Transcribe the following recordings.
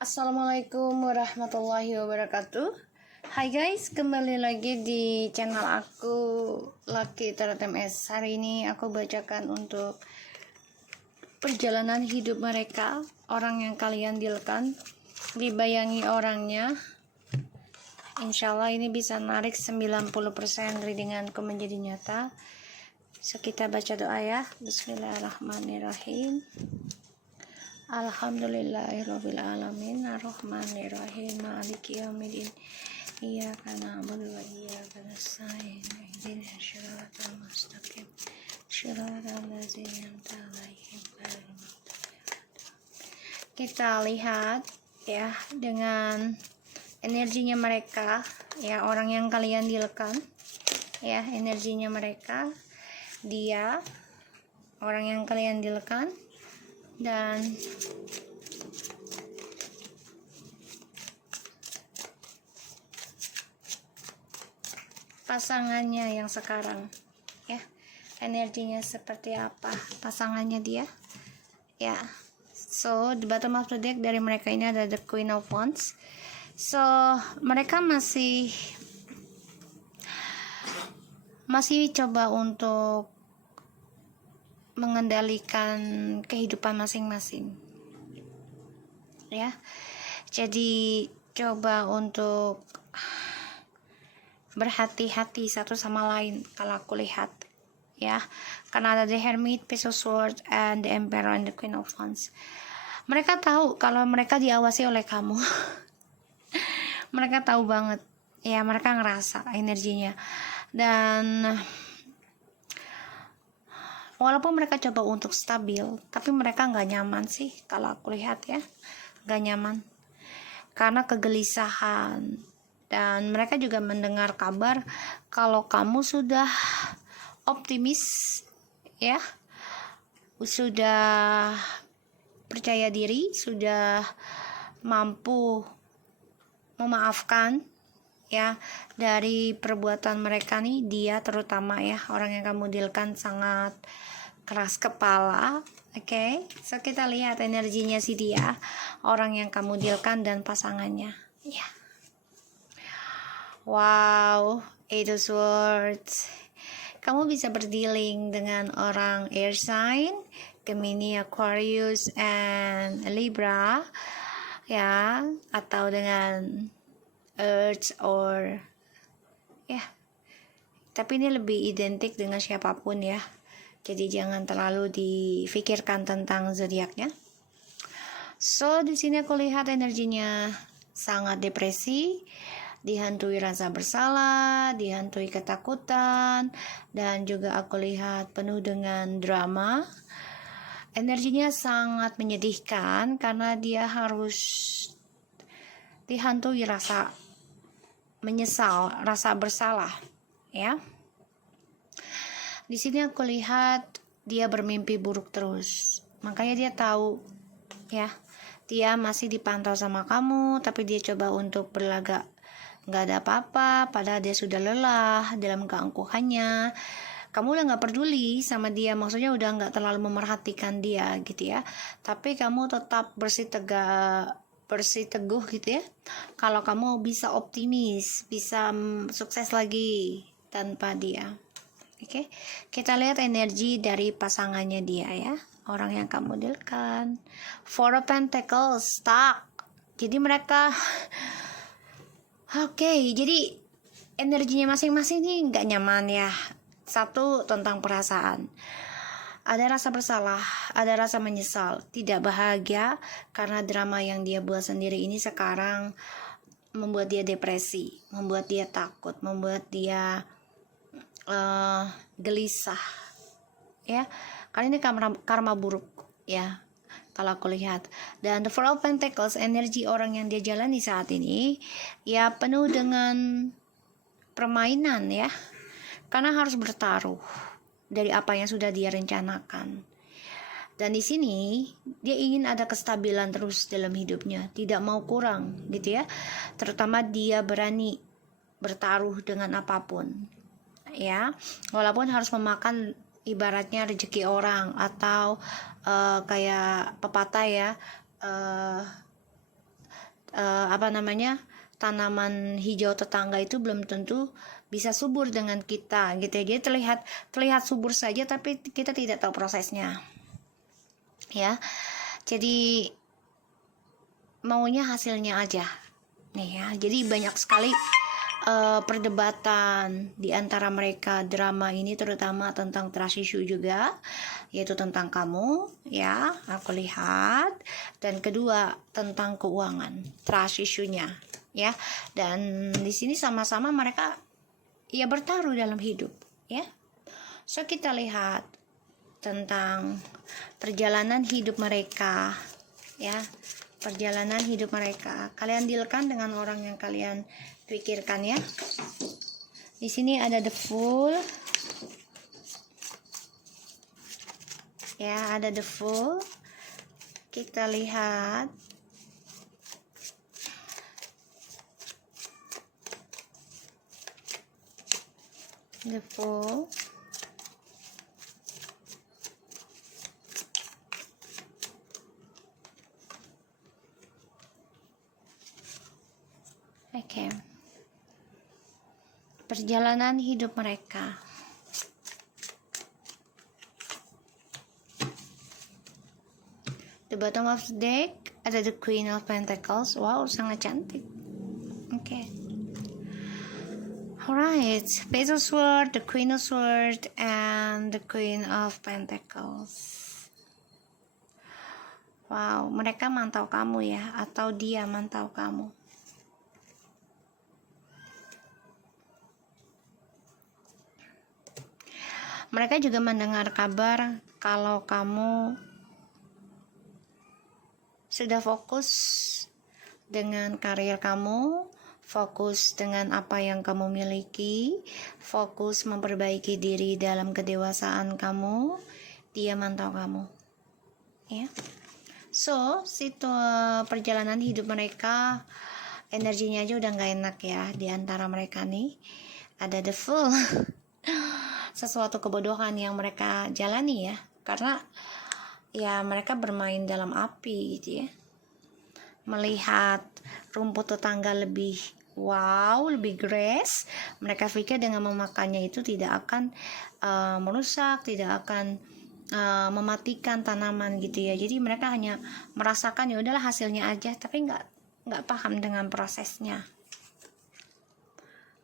Assalamualaikum warahmatullahi wabarakatuh. Hai guys, kembali lagi di channel aku Lucky Tarot MS. Hari ini aku bacakan untuk perjalanan hidup mereka, orang yang kalian dealkan, dibayangi orangnya. Insya Allah ini bisa narik 90% readinganku menjadi nyata. So kita baca doa ya. Bismillahirrahmanirrahim. Alhamdulillahirabbil alamin arrahmanirrahim maliki yaumiddin iyyaka na'budu wa iyyaka nasta'in ihdinas siratal mustaqim siratal ladzina an'amta 'alaihim ghairil maghdubi 'alaihim. Kita lihat ya dengan energinya mereka ya, orang yang kalian dealkan ya, energinya mereka, dia orang yang kalian dealkan, dan pasangannya yang sekarang ya, energinya seperti apa pasangannya dia ya. So the bottom of the deck dari mereka ini ada the Queen of Wands. So mereka masih coba untuk mengendalikan kehidupan masing-masing ya. Jadi coba untuk berhati-hati satu sama lain kalau aku lihat ya, karena ada the Hermit, Page of Swords, and the Emperor and the Queen of Wands. Mereka tahu kalau mereka diawasi oleh kamu. Mereka tahu banget ya, mereka ngerasa energinya. Dan walaupun mereka coba untuk stabil, tapi mereka nggak nyaman sih kalau aku lihat ya, nggak nyaman karena kegelisahan. Dan mereka juga mendengar kabar kalau kamu sudah optimis ya, sudah percaya diri, sudah mampu memaafkan ya dari perbuatan mereka nih. Dia terutama ya, orang yang kamu dealkan sangat keras kepala. Oke, so kita lihat energinya si dia, orang yang kamu dealkan dan pasangannya ya. Wow, Eight of Swords. Kamu bisa berdealing dengan orang air sign, Gemini, Aquarius, and Libra ya, atau dengan Earth or ya. Tapi ini lebih identik dengan siapapun ya. Jadi jangan terlalu difikirkan tentang zodiaknya. So di sini aku lihat energinya sangat depresi, dihantui rasa bersalah, dihantui ketakutan, dan juga aku lihat penuh dengan drama. Energinya sangat menyedihkan karena dia harus dihantui rasa menyesal, rasa bersalah ya. Di sini aku lihat dia bermimpi buruk terus. Makanya dia tahu ya, dia masih dipantau sama kamu, tapi dia coba untuk berlagak nggak ada apa-apa, padahal dia sudah lelah dalam keangkuhannya. Kamu udah nggak peduli sama dia, maksudnya udah nggak terlalu memerhatikan dia gitu ya. Tapi kamu tetap bersiteguh gitu ya, kalau kamu bisa optimis, bisa sukses lagi tanpa dia. Oke, kita lihat energi dari pasangannya dia ya, orang yang kamu dealkan. Four of Pentacles, stuck. Jadi mereka jadi energinya masing-masing nih nggak nyaman ya. Satu, tentang perasaan. Ada rasa bersalah, ada rasa menyesal, tidak bahagia karena drama yang dia buat sendiri ini sekarang membuat dia depresi, membuat dia takut, membuat dia gelisah ya. Karena ini karma buruk ya kalau aku lihat. Dan the Four of Pentacles, energi orang yang dia jalani saat ini ya penuh dengan permainan ya, karena harus bertaruh dari apa yang sudah dia rencanakan. Dan di sini dia ingin ada kestabilan terus dalam hidupnya, tidak mau kurang gitu ya. Terutama dia berani bertaruh dengan apapun ya, walaupun harus memakan ibaratnya rezeki orang, atau kayak pepatah ya, tanaman hijau tetangga itu belum tentu bisa subur dengan kita gitu ya. Jadi terlihat subur saja tapi kita tidak tahu prosesnya ya. Jadi maunya hasilnya aja nih ya. Jadi banyak sekali perdebatan di antara mereka, drama ini terutama tentang trust issue juga, yaitu tentang kamu ya, aku lihat, dan kedua tentang keuangan, trust issue-nya ya. Dan di sini sama-sama mereka ya bertaruh dalam hidup ya. So kita lihat tentang perjalanan hidup mereka ya, perjalanan hidup mereka. Kalian dealkan dengan orang yang kalian pikirkan ya. Di sini ada the Fool ya, ada the Fool. Kita lihat the Fool. Oke. Perjalanan hidup mereka. The bottom of the deck ada the Queen of Pentacles. Wow, sangat cantik. Oke. Alright, Page of Swords, the Queen of Swords, and the Queen of Pentacles. Wow, mereka mantau kamu ya, atau dia mantau kamu. Mereka juga mendengar kabar kalau kamu sudah fokus dengan karir kamu, fokus dengan apa yang kamu miliki, fokus memperbaiki diri dalam kedewasaan kamu. Dia mantau kamu ya. So perjalanan hidup mereka, energinya aja udah gak enak ya. Di antara mereka nih ada the Fool. Sesuatu kebodohan yang mereka jalani ya, karena ya mereka bermain dalam api gitu ya. Melihat rumput tetangga lebih grass, mereka pikir dengan memakannya itu tidak akan merusak, tidak akan mematikan tanaman gitu ya. Jadi mereka hanya merasakan ya udahlah hasilnya aja, tapi nggak paham dengan prosesnya.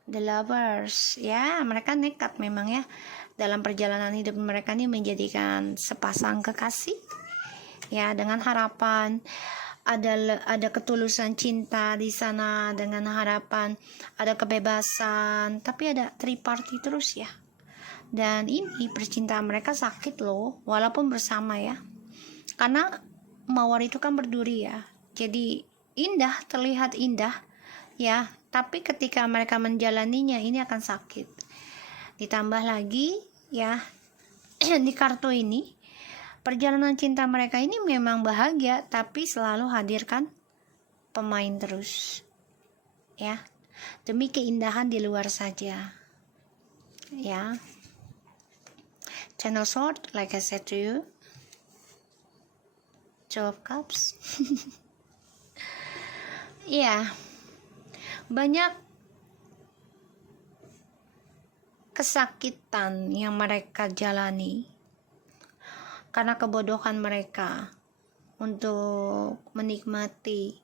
The Lovers ya, mereka nekat memang ya dalam perjalanan hidup mereka ini menjadikan sepasang kekasih ya, dengan harapan ada ketulusan cinta di sana, dengan harapan ada kebebasan, tapi ada three party terus ya. Dan ini percintaan mereka sakit loh, walaupun bersama ya, karena mawar itu kan berduri ya, jadi indah, terlihat indah ya, tapi ketika mereka menjalaninya ini akan sakit. Ditambah lagi ya di kartu ini, perjalanan cinta mereka ini memang bahagia, tapi selalu hadirkan pemain terus ya, demi keindahan di luar saja ya. Channel Sword, like I said to you, Two of Cups. Iya, banyak kesakitan yang mereka jalani karena kebodohan mereka untuk menikmati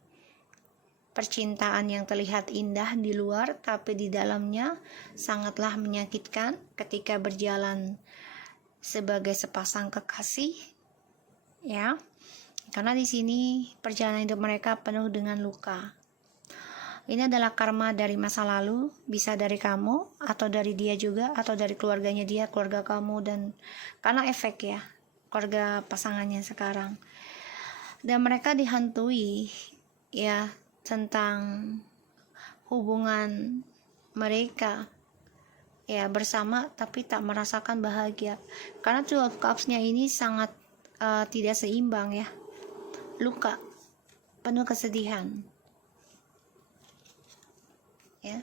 percintaan yang terlihat indah di luar, tapi di dalamnya sangatlah menyakitkan ketika berjalan sebagai sepasang kekasih ya. Karena di sini perjalanan hidup mereka penuh dengan luka. Ini adalah karma dari masa lalu, bisa dari kamu atau dari dia juga, atau dari keluarganya dia, keluarga kamu, dan karena efek ya, keluarga pasangannya sekarang. Dan mereka dihantui ya tentang hubungan mereka ya bersama, tapi tak merasakan bahagia. Karena Two of Cups-nya ini sangat tidak seimbang ya. Luka, penuh kesedihan ya.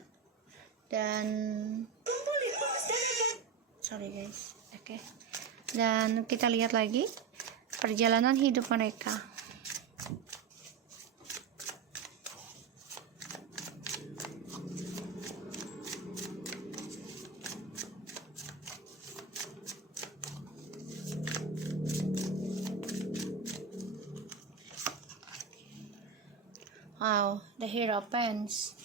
Dan sorry guys, oke. Dan kita lihat lagi perjalanan hidup mereka. Wow, the Hierophants.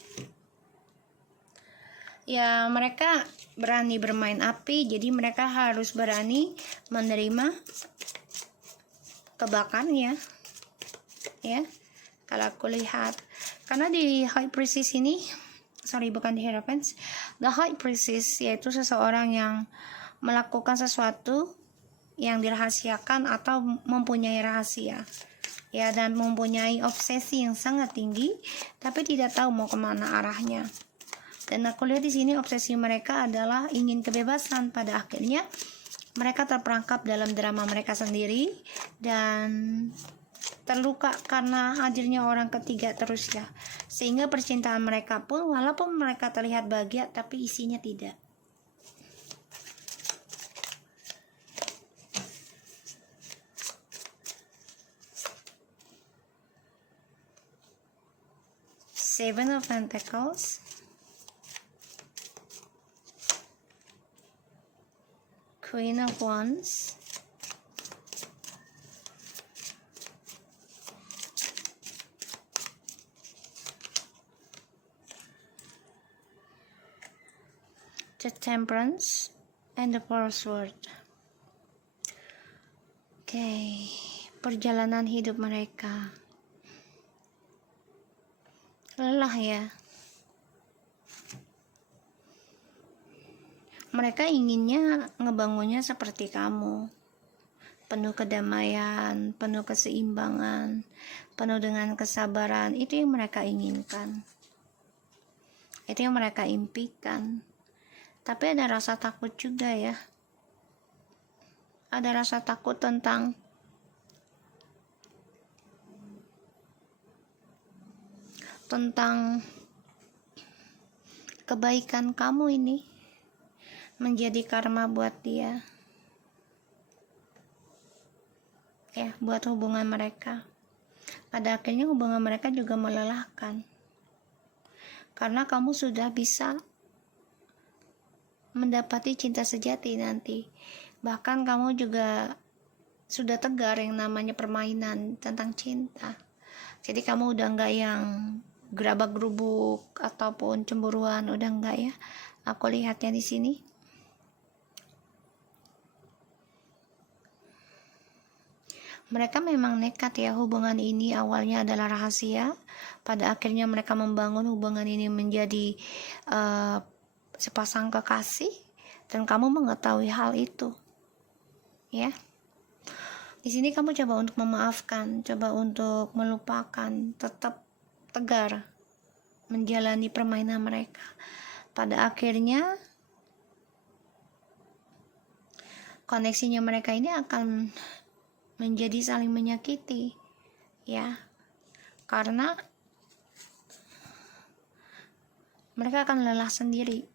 Ya, mereka berani bermain api, jadi mereka harus berani menerima kebakarannya. Ya, kalau aku lihat, karena di High Priestess ini, bukan di Hierophants, the High Priestess yaitu seseorang yang melakukan sesuatu yang dirahasiakan atau mempunyai rahasia, ya, dan mempunyai obsesi yang sangat tinggi, tapi tidak tahu mau kemana arahnya. Dan aku lihat di sini obsesi mereka adalah ingin kebebasan. Pada akhirnya mereka terperangkap dalam drama mereka sendiri dan terluka karena hadirnya orang ketiga terus, ya, sehingga percintaan mereka pun walaupun mereka terlihat bahagia tapi isinya tidak. Seven of Pentacles, Queen of Wands, the Temperance, and the Four Swords. Oke, perjalanan hidup mereka lelah, ya. Mereka inginnya ngebangunnya seperti kamu, penuh kedamaian, penuh keseimbangan, penuh dengan kesabaran. Itu yang mereka inginkan, itu yang mereka impikan. Tapi ada rasa takut juga, ya. Ada rasa takut tentang kebaikan kamu ini menjadi karma buat dia, ya, buat hubungan mereka. Pada akhirnya hubungan mereka juga melelahkan karena kamu sudah bisa mendapati cinta sejati nanti. Bahkan kamu juga sudah tegar yang namanya permainan tentang cinta. Jadi kamu udah nggak yang gerabak-gerubuk ataupun cemburuan, udah nggak, ya. Aku lihatnya di sini. Mereka memang nekat, ya. Hubungan ini awalnya adalah rahasia, pada akhirnya mereka membangun hubungan ini menjadi sepasang kekasih, dan kamu mengetahui hal itu, ya. Di sini kamu coba untuk memaafkan, coba untuk melupakan, tetap tegar menjalani permainan mereka. Pada akhirnya koneksinya mereka ini akan menjadi saling menyakiti, ya, karena mereka akan lelah sendiri.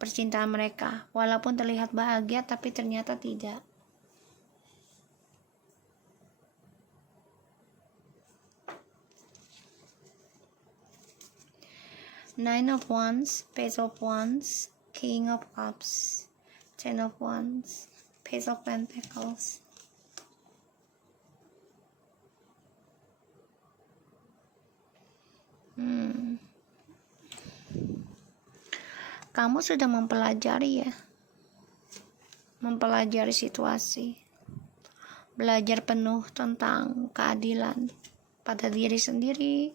Percintaan mereka walaupun terlihat bahagia tapi ternyata tidak. Nine of Wands, Page of Wands, King of Cups, Ten of Wands, Page of Pentacles. Kamu sudah mempelajari, ya, mempelajari situasi, belajar penuh tentang keadilan pada diri sendiri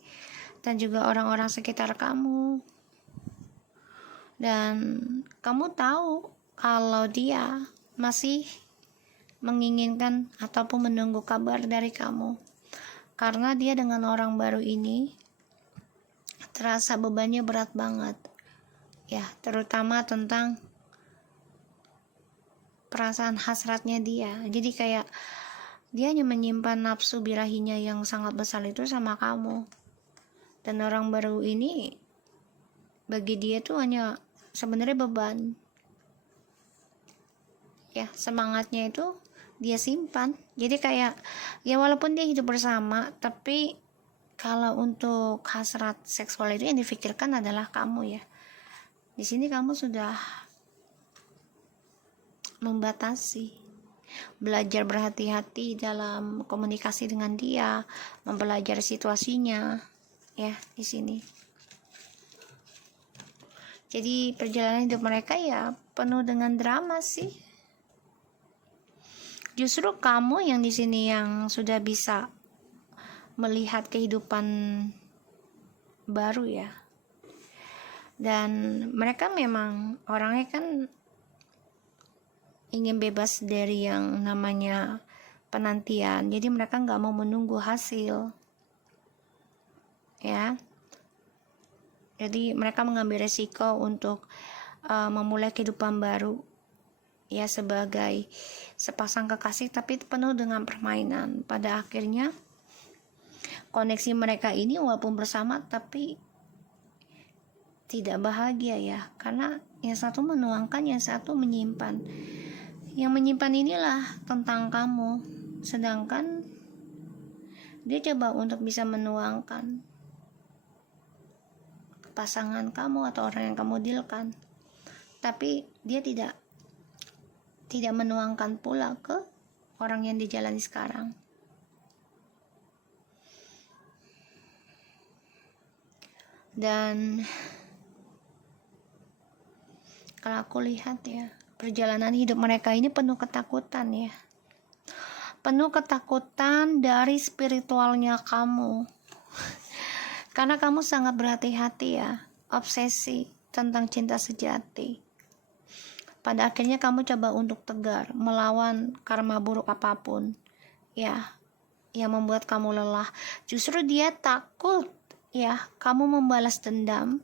dan juga orang-orang sekitar kamu. Dan kamu tahu kalau dia masih menginginkan ataupun menunggu kabar dari kamu, karena dia dengan orang baru ini terasa bebannya berat banget, ya, terutama tentang perasaan hasratnya dia. Jadi kayak dia hanya menyimpan nafsu birahinya yang sangat besar itu sama kamu, dan orang baru ini bagi dia tuh hanya sebenarnya beban, ya. Semangatnya itu dia simpan. Jadi kayak, ya, walaupun dia hidup bersama, tapi kalau untuk hasrat seksual itu yang difikirkan adalah kamu, ya. Di sini kamu sudah membatasi, belajar berhati-hati dalam komunikasi dengan dia, mempelajari situasinya, ya di sini. Jadi perjalanan hidup mereka ya penuh dengan drama sih. Justru kamu yang di sini yang sudah bisa melihat kehidupan baru ya. Dan mereka memang orangnya kan ingin bebas dari yang namanya penantian. Jadi mereka nggak mau menunggu hasil, ya. Jadi mereka mengambil resiko untuk memulai kehidupan baru, ya, sebagai sepasang kekasih, tapi penuh dengan permainan. Pada akhirnya koneksi mereka ini walaupun bersama tapi tidak bahagia ya, karena yang satu menuangkan, yang satu menyimpan. Yang menyimpan inilah tentang kamu, sedangkan dia coba untuk bisa menuangkan pasangan kamu atau orang yang kamu dealkan, tapi dia tidak menuangkan pula ke orang yang dijalani sekarang. Dan kalau aku lihat ya, perjalanan hidup mereka ini penuh ketakutan ya. Penuh ketakutan dari spiritualnya kamu. Karena kamu sangat berhati-hati ya, obsesi tentang cinta sejati. Pada akhirnya kamu coba untuk tegar, melawan karma buruk apapun, ya, yang membuat kamu lelah. Justru dia takut, ya, kamu membalas dendam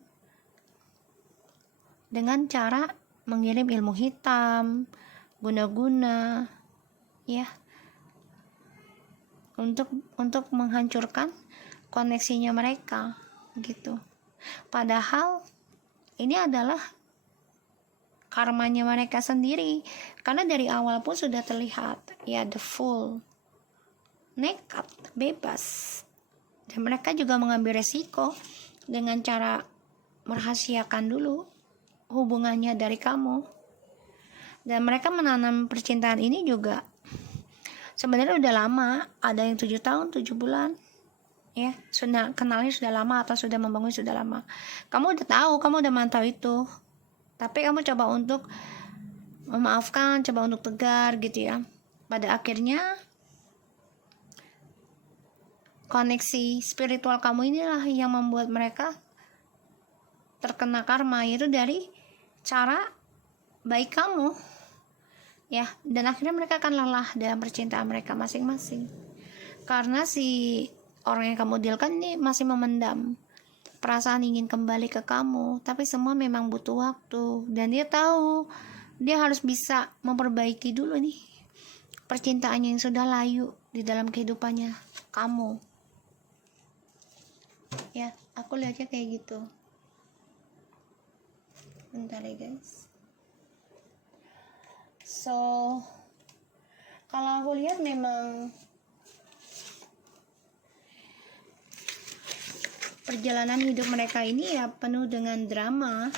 dengan cara mengirim ilmu hitam, guna-guna, ya, untuk menghancurkan koneksinya mereka gitu. Padahal ini adalah karmanya mereka sendiri, karena dari awal pun sudah terlihat ya, the full nekat, bebas. Dan mereka juga mengambil resiko dengan cara merahasiakan dulu hubungannya dari kamu. Dan mereka menanam percintaan ini juga sebenarnya udah lama, ada yang 7 tahun, 7 bulan. Ya, sudah kenalnya sudah lama atau sudah membangun sudah lama. Kamu udah tahu, kamu udah mantau itu. Tapi kamu coba untuk memaafkan, coba untuk tegar gitu ya. Pada akhirnya koneksi spiritual kamu inilah yang membuat mereka terkena karma, yaitu dari cara baik kamu. Ya, dan akhirnya mereka akan lelah dalam percintaan mereka masing-masing. Karena si orang yang kamu dealkan ini masih memendam perasaan ingin kembali ke kamu, tapi semua memang butuh waktu. Dan dia tahu dia harus bisa memperbaiki dulu nih percintaannya yang sudah layu di dalam kehidupannya kamu. Ya, aku lihatnya kayak gitu. Bentar ya guys. So, kalau aku lihat memang perjalanan hidup mereka ini ya penuh dengan drama.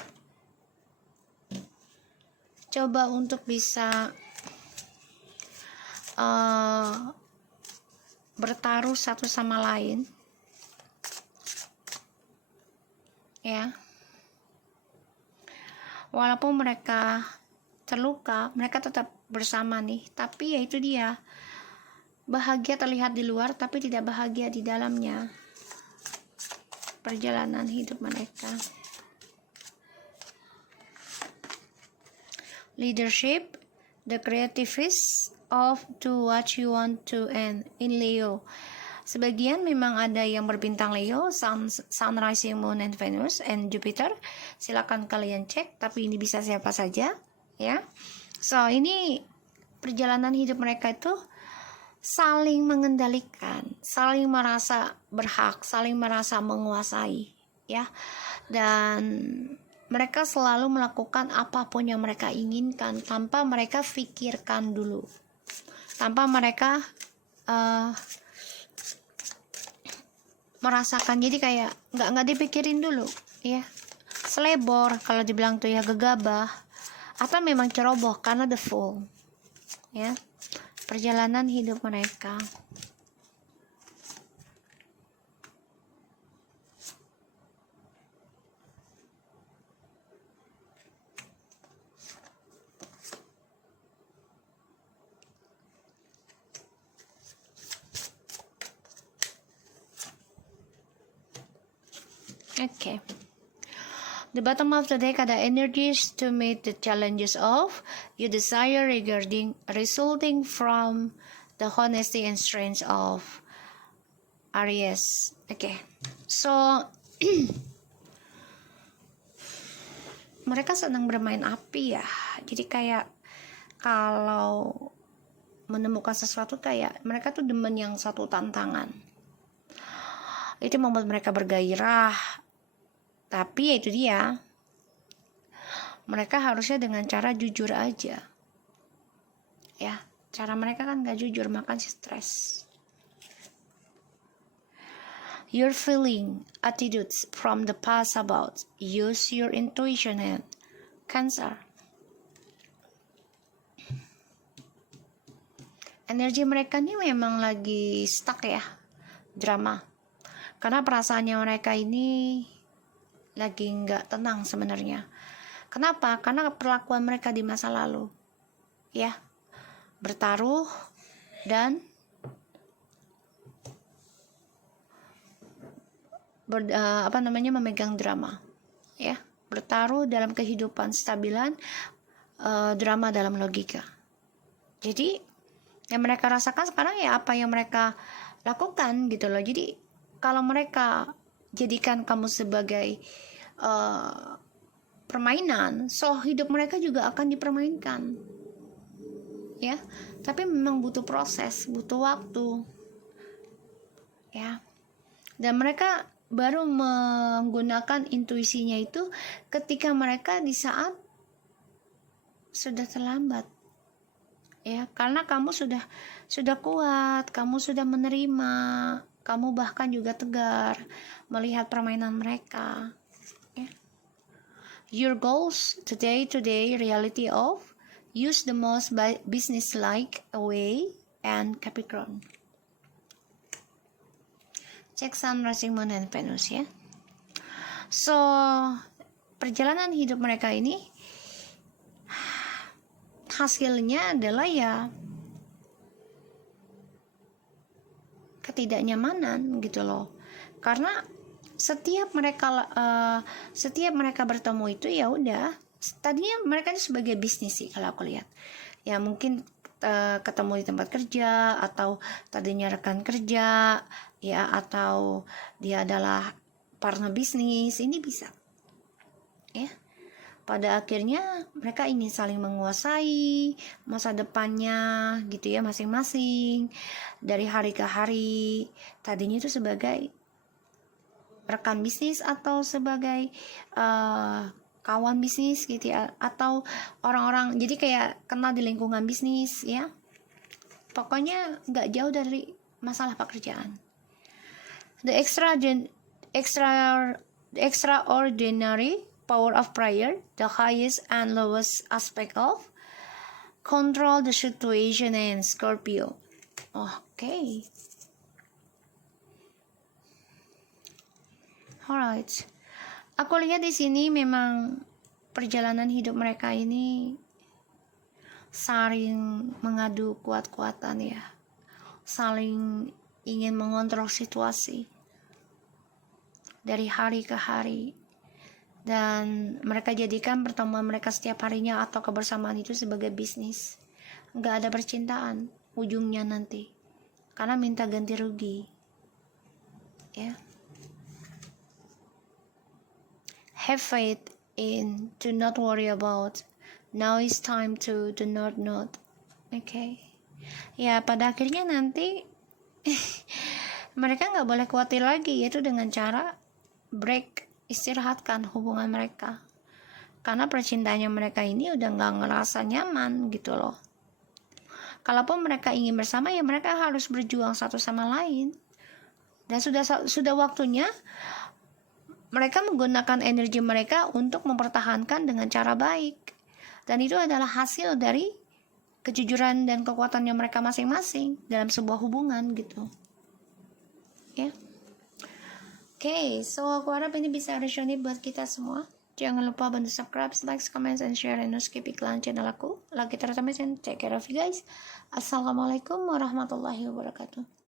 Coba untuk bisa bertaruh satu sama lain, ya. Walaupun mereka terluka, mereka tetap bersama nih. Tapi ya itu dia, bahagia terlihat di luar tapi tidak bahagia di dalamnya. Perjalanan hidup mereka. Leadership, the creativist of to what you want to end in Leo. Sebagian memang ada yang berbintang Leo, Sun, Rising Moon, and Venus, and Jupiter. Silakan kalian cek, tapi ini bisa siapa saja, ya. So, ini perjalanan hidup mereka itu saling mengendalikan, saling merasa berhak, saling merasa menguasai, ya. Dan mereka selalu melakukan apapun yang mereka inginkan tanpa mereka pikirkan dulu, tanpa mereka merasakan. Jadi kayak nggak dipikirin dulu, ya. Selebor kalau dibilang tuh ya, gegabah atau memang ceroboh karena the full, ya. Perjalanan hidup mereka. Okay. The bottom of the deck ada energies to meet the challenges of your desire resulting from the honesty and strength of Aries. Okay. So mereka sedang bermain api ya. Jadi kayak kalau menemukan sesuatu kayak mereka tuh demen yang satu tantangan. Itu membuat mereka bergairah. Tapi ya itu dia. Mereka harusnya dengan cara jujur aja. Ya, cara mereka kan gak jujur, makanya stres. Your feeling, attitudes from the past about use your intuition and Cancer. Energi mereka ini memang lagi stuck ya, drama. Karena perasaannya mereka ini lagi nggak tenang sebenarnya. Kenapa? Karena perlakuan mereka di masa lalu, ya, bertaruh dan memegang drama, ya, bertaruh dalam kehidupan stabilan, drama dalam logika. Jadi yang mereka rasakan sekarang ya apa yang mereka lakukan gitu loh. Jadi kalau mereka jadikan kamu sebagai permainan, so hidup mereka juga akan dipermainkan, ya. Tapi memang butuh proses, butuh waktu, ya. Dan mereka baru menggunakan intuisinya itu ketika mereka di saat sudah terlambat, ya. Karena kamu sudah kuat, kamu sudah menerima, kamu bahkan juga tegar melihat permainan mereka. Your goals today reality of use the most business-like way and Capricorn. Cek Sun, Rising, Moon, and Venus ya. So perjalanan hidup mereka ini hasilnya adalah ya ketidaknyamanan gitu loh. Karena setiap mereka bertemu itu ya udah, tadinya mereka itu sebagai bisnis sih kalau aku lihat. Ya mungkin ketemu di tempat kerja, atau tadinya rekan kerja, ya, atau dia adalah partner bisnis, ini bisa. Ya. Pada akhirnya mereka ingin saling menguasai masa depannya gitu ya, masing-masing. Dari hari ke hari, tadinya itu sebagai rekan bisnis atau sebagai kawan bisnis gitu ya, atau orang-orang, jadi kayak kenal di lingkungan bisnis ya. Pokoknya nggak jauh dari masalah pekerjaan. The extraordinary power of prayer, the highest and lowest aspect of control the situation in Scorpio. Okay. Alright. Aku lihat di sini memang perjalanan hidup mereka ini saling mengadu kuat-kuatan ya. Saling ingin mengontrol situasi dari hari ke hari. Dan mereka jadikan pertemuan mereka setiap harinya atau kebersamaan itu sebagai bisnis. Nggak ada percintaan ujungnya nanti. Karena minta ganti rugi. Ya. Have faith in, do not worry about. Now is time to do not. Okay. Ya, pada akhirnya nanti mereka nggak boleh khawatir lagi, yaitu dengan cara break, istirahatkan hubungan mereka. Karena percintaannya mereka ini udah nggak ngerasa nyaman gitu loh. Kalaupun mereka ingin bersama, ya mereka harus berjuang satu sama lain. Dan sudah waktunya mereka menggunakan energi mereka untuk mempertahankan dengan cara baik. Dan itu adalah hasil dari kejujuran dan kekuatannya mereka masing-masing dalam sebuah hubungan gitu. Ya. Okay, so aku harap ini bisa resonate buat kita semua. Jangan lupa bantu subscribe, like, comment, and share, and skip iklan channel aku. Lagi terutama, take care of you guys. Assalamualaikum warahmatullahi wabarakatuh.